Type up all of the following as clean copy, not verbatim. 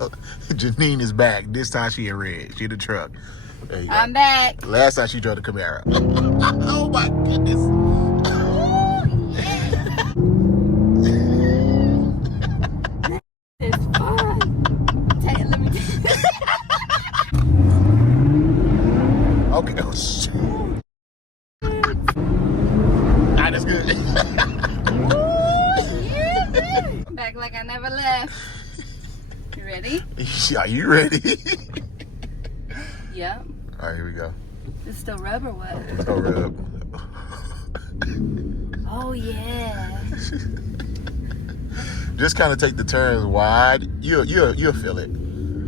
Janine is back. This time she in red. She in the truck. There you go. I'm back. Last time she drove the Camaro. Oh my goodness. It's fun. Let me Okay. Oh, shit. Ah, that's good. Back like I never left. You ready? Are you ready? Yep. All right, here we go. It's still rub or what? Let's go rub. Oh yeah. Just kind of take the turns wide. You'll feel it.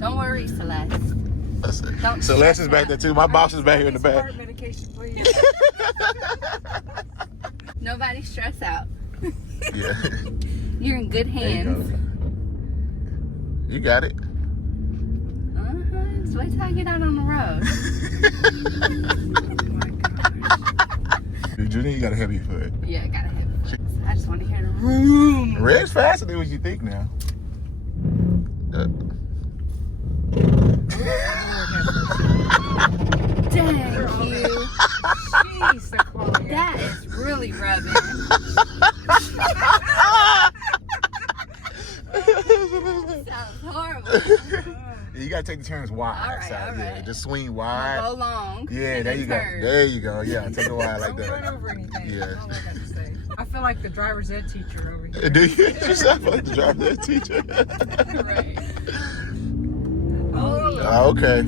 Don't worry, Celeste. That's it. Don't Celeste is back there too. My boss is back here in the back. Heart medication, please. Nobody stress out. Yeah. You're in good There you go. hands. You got it. Just wait till I get out on the road. Oh my gosh. Janine, you got a heavy foot. Yeah, I gotta have it. I just want to hear the room. Red's faster than what you think now. Dang you. Jeez, the quality. That is really rubbing. Sounds horrible. You gotta take the turns wide. All right, side, all yeah. right. Just swing wide. Go long. Yeah, there you go. turn. There you go. Yeah, take it wide like Don't run that. over anything. Yeah. That's all I got to say. I feel like the driver's ed teacher over here. Do you yourself like the driver teacher? Right. Oh, yeah. Oh, okay.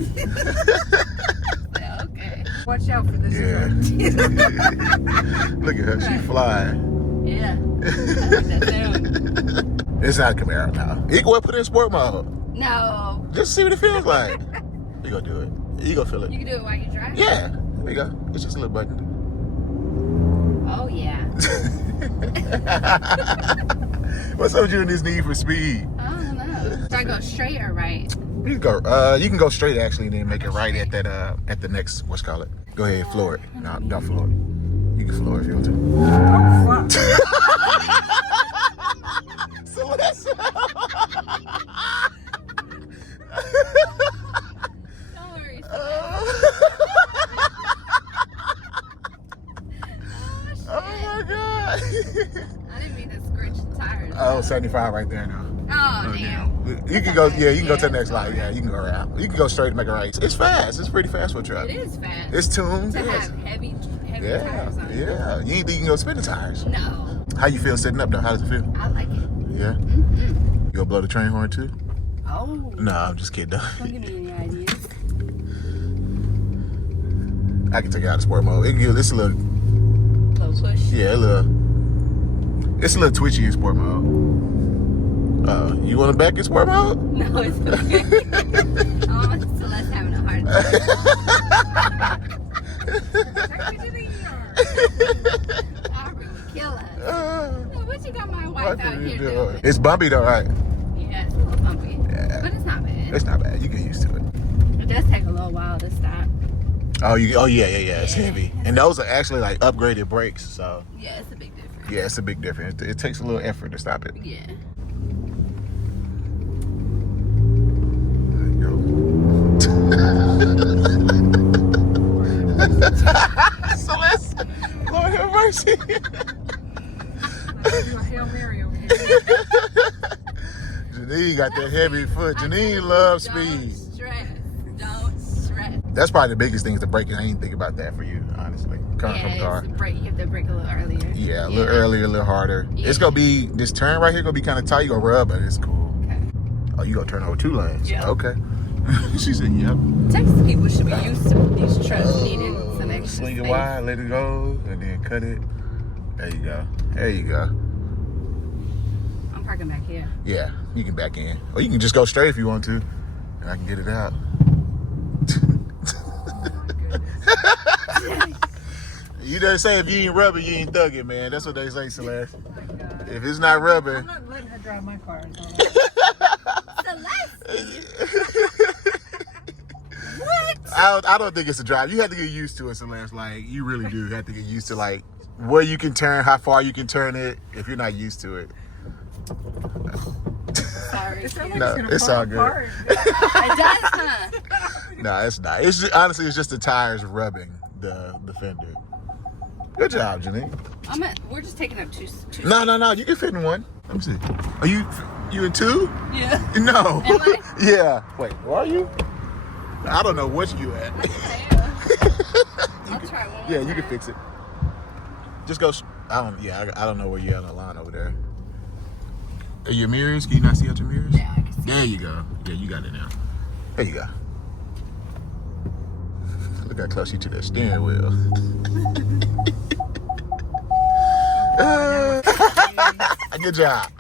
Yeah, okay. watch out for this Yeah. truck. Look at her. She flying. Yeah. I like that sound. It's not a Camaro now. You can put it in sport mode. No. Just see what it feels like. You gonna do it. You gonna feel it. You can do it while you drive? Yeah. There you go. It's just a little button. Oh, yeah. What's up with you and this need for speed? I don't know. Do I go straight or right? You can go straight actually, and then make it right at that at the next what's called it. Go ahead, floor it. No, don't floor it. You can floor it if you want to. Oh, fuck. Celeste. Don't worry. Oh my god. I didn't mean to scratch the tires. Oh, 75 right there now. Oh, damn. You can go, yeah, you can go to the next light. Yeah, you can go around. You can go straight and make a right. It's fast. It's pretty fast for a truck. It is fast. It's tuned. to Yes. have heavy Yeah, tires on it. yeah. You ain't think you can go spin the tires. No. How you feel sitting up though? How does it feel? I like it. Yeah. Mm-hmm. You gonna blow the train horn too? Oh. No, I'm just kidding. Don't give me any ideas. I can take it out of sport mode. It can give this a little, Little push. yeah, it's a little twitchy in sport mode. You want to back in sport mode? No, it's okay. Oh, Celeste having a heart attack. Take me to the ER. Aubrey would kill us. Uh, What you got my wife what out are you here doing? doing? It's bumpy though, right? Yeah, it's a little bumpy. Yeah. But it's not bad. It's not bad. You get used to it. It does take a little while to stop. Oh, yeah. It's Yeah. heavy, and those are actually like upgraded brakes. So Yeah, it's a big difference. yeah, it's a big difference. It takes a little effort to stop it. Yeah. There you go. Celeste, Lord have mercy. Do a Hail Mary over here. Janine got that heavy foot. Janine loves Don't speed. stress. Don't stress. That's probably the biggest thing is the braking. I didn't think about that for you, honestly. Coming from a car. You have to brake a little earlier. Yeah, a little earlier, a little harder. Yeah. It's gonna be this turn right here gonna be kind of tight. You gonna rub, but it's cool. Okay. Oh, you gonna turn over 2 lanes? Yeah. Okay. She said, "Yep." Texas people should be used to these trucks needing some extra Swing it space. wide, let it go, and then cut it. There you go. There you go. I'm parking back here. Yeah, you can back in, or you can just go straight if you want to, and I can get it out. You done say if you ain't rubbing, you ain't thugging, man. That's what they say, Celeste. Oh my God. If it's not rubbing, I'm not letting her drive my car. What? I don't think it's a drive. You have to get used to it, Celeste. Like, you really do have to get used to, like, where you can turn, how far you can turn it, if you're not used to it. Sorry. It sounds like No, it's gonna it's fall all good. apart. It does, huh? No, it's not. It's just, honestly, it's just the tires rubbing the fender. Good job, Janine. We're just taking up two. No. You can fit in one. Let me see. Are you in two? Yeah. No. Am I? Yeah. Wait, where are you? I don't know what you at. I'll try one more Yeah, you time. can fix it. Just go. I don't know where you're on the line over there. Are your mirrors? Can you not see out your mirrors? Yeah, I can see. There you go. Yeah, you got it now. There you go. Look how close you to that steering wheel. Good job.